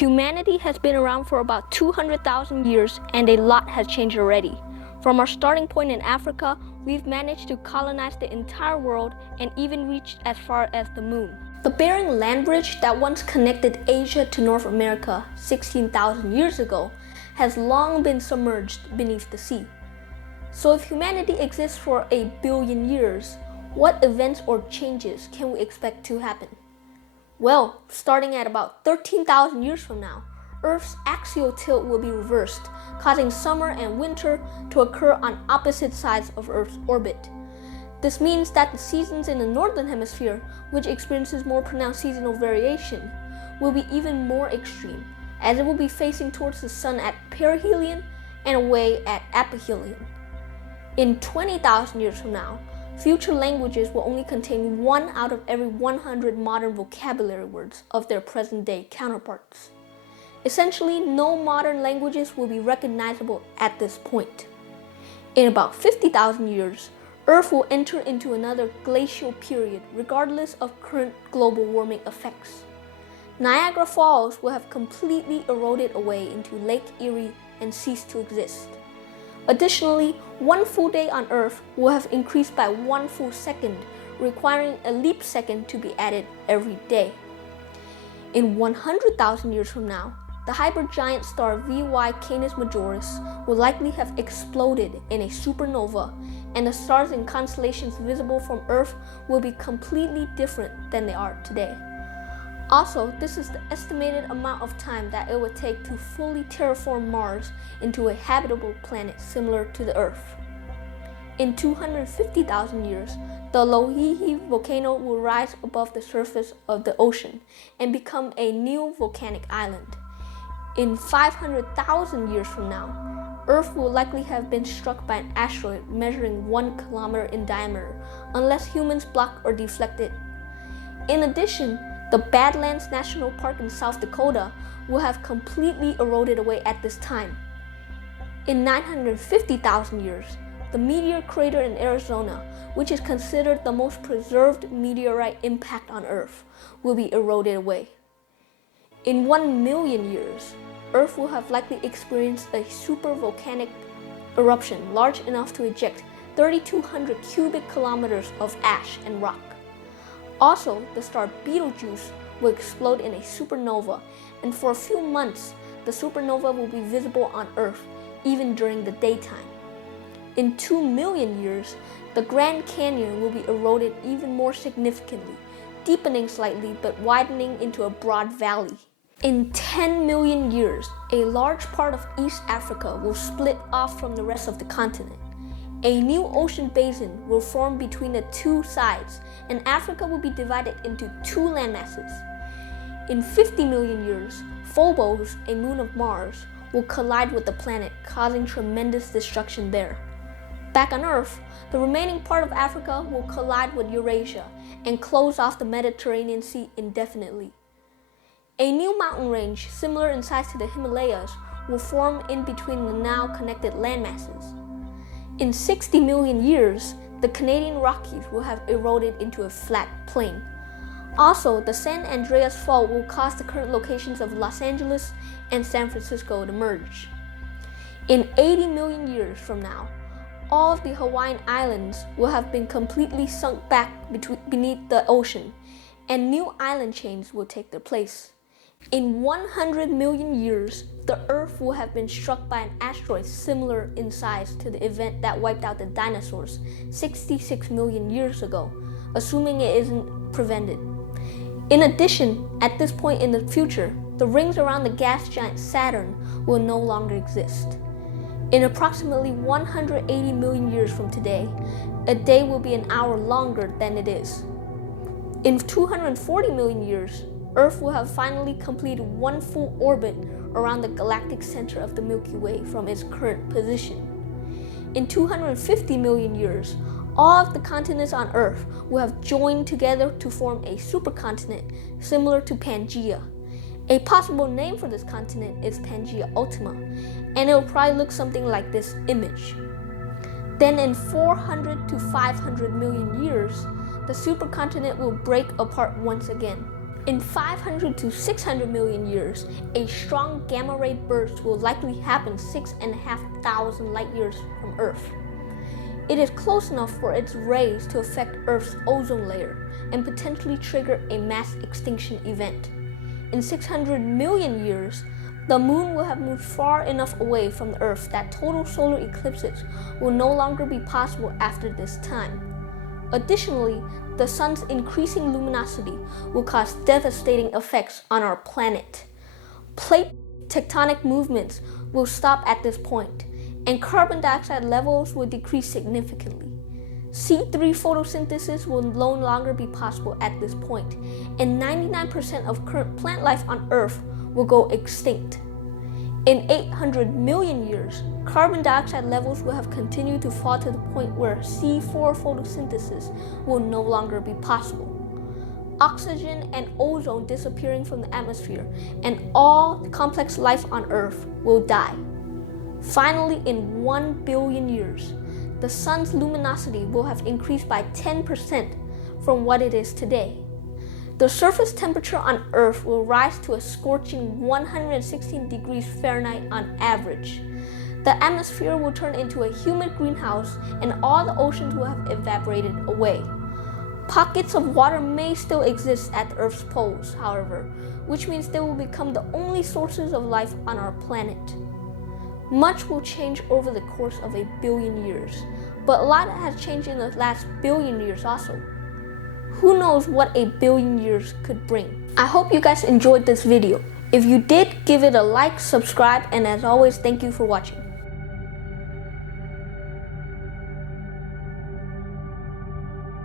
Humanity has been around for about 200,000 years, and a lot has changed already. From our starting point in Africa, we've managed to colonize the entire world and even reached as far as the moon. The Bering Land Bridge that once connected Asia to North America 16,000 years ago has long been submerged beneath the sea. So if humanity exists for 1 billion years, what events or changes can we expect to happen? Well, starting at about 13,000 years from now, Earth's axial tilt will be reversed, causing summer and winter to occur on opposite sides of Earth's orbit. This means that the seasons in the northern hemisphere, which experiences more pronounced seasonal variation, will be even more extreme, as it will be facing towards the sun at perihelion and away at aphelion. In 20,000 years from now, future languages will only contain 1 out of every 100 modern vocabulary words of their present-day counterparts. Essentially, no modern languages will be recognizable at this point. In about 50,000 years, Earth will enter into another glacial period regardless of current global warming effects. Niagara Falls will have completely eroded away into Lake Erie and cease to exist. Additionally, 1 full day on Earth will have increased by 1 full second, requiring a leap second to be added every day. In 100,000 years from now, the hypergiant star VY Canis Majoris will likely have exploded in a supernova, and the stars and constellations visible from Earth will be completely different than they are today. Also, this is the estimated amount of time that it would take to fully terraform Mars into a habitable planet similar to the Earth. In 250,000 years, the Loihi volcano will rise above the surface of the ocean and become a new volcanic island. In 500,000 years from now, Earth will likely have been struck by an asteroid measuring 1 kilometer in diameter, unless humans block or deflect it. In addition, the Badlands National Park in South Dakota will have completely eroded away at this time. In 950,000 years, the meteor crater in Arizona, which is considered the most preserved meteorite impact on Earth, will be eroded away. In 1 million years, Earth will have likely experienced a supervolcanic eruption large enough to eject 3,200 cubic kilometers of ash and rock. Also, the star Betelgeuse will explode in a supernova, and for a few months, the supernova will be visible on Earth, even during the daytime. In 2 million years, the Grand Canyon will be eroded even more significantly, deepening slightly but widening into a broad valley. In 10 million years, a large part of East Africa will split off from the rest of the continent. A new ocean basin will form between the two sides, and Africa will be divided into 2 landmasses. In 50 million years, Phobos, a moon of Mars, will collide with the planet, causing tremendous destruction there. Back on Earth, the remaining part of Africa will collide with Eurasia and close off the Mediterranean Sea indefinitely. A new mountain range, similar in size to the Himalayas, will form in between the now connected landmasses. In 60 million years, the Canadian Rockies will have eroded into a flat plain. Also, the San Andreas Fault will cause the current locations of Los Angeles and San Francisco to merge. In 80 million years from now, all of the Hawaiian Islands will have been completely sunk back beneath the ocean, and new island chains will take their place. In 100 million years, the Earth will have been struck by an asteroid similar in size to the event that wiped out the dinosaurs 66 million years ago, assuming it isn't prevented. In addition, at this point in the future, the rings around the gas giant Saturn will no longer exist. In approximately 180 million years from today, a day will be an hour longer than it is. In 240 million years, Earth will have finally completed 1 full orbit around the galactic center of the Milky Way from its current position. In 250 million years, all of the continents on Earth will have joined together to form a supercontinent similar to Pangaea. A possible name for this continent is Pangaea Ultima, and it will probably look something like this image. Then in 400 to 500 million years, the supercontinent will break apart once again. In 500 to 600 million years, a strong gamma-ray burst will likely happen 6,500 light years from Earth. It is close enough for its rays to affect Earth's ozone layer and potentially trigger a mass extinction event. In 600 million years, the moon will have moved far enough away from the Earth that total solar eclipses will no longer be possible after this time. Additionally, the sun's increasing luminosity will cause devastating effects on our planet. Plate tectonic movements will stop at this point, and carbon dioxide levels will decrease significantly. C3 photosynthesis will no longer be possible at this point, and 99% of current plant life on Earth will go extinct. In 800 million years, carbon dioxide levels will have continued to fall to the point where C4 photosynthesis will no longer be possible. Oxygen and ozone disappearing from the atmosphere, and all complex life on Earth will die. Finally, in 1 billion years, the sun's luminosity will have increased by 10% from what it is today. The surface temperature on Earth will rise to a scorching 116 degrees Fahrenheit on average. The atmosphere will turn into a humid greenhouse, and all the oceans will have evaporated away. Pockets of water may still exist at the Earth's poles, however, which means they will become the only sources of life on our planet. Much will change over the course of a billion years, but a lot has changed in the last billion years also. Who knows what a billion years could bring? I hope you guys enjoyed this video. If you did, give it a like, subscribe, and as always, thank you for watching.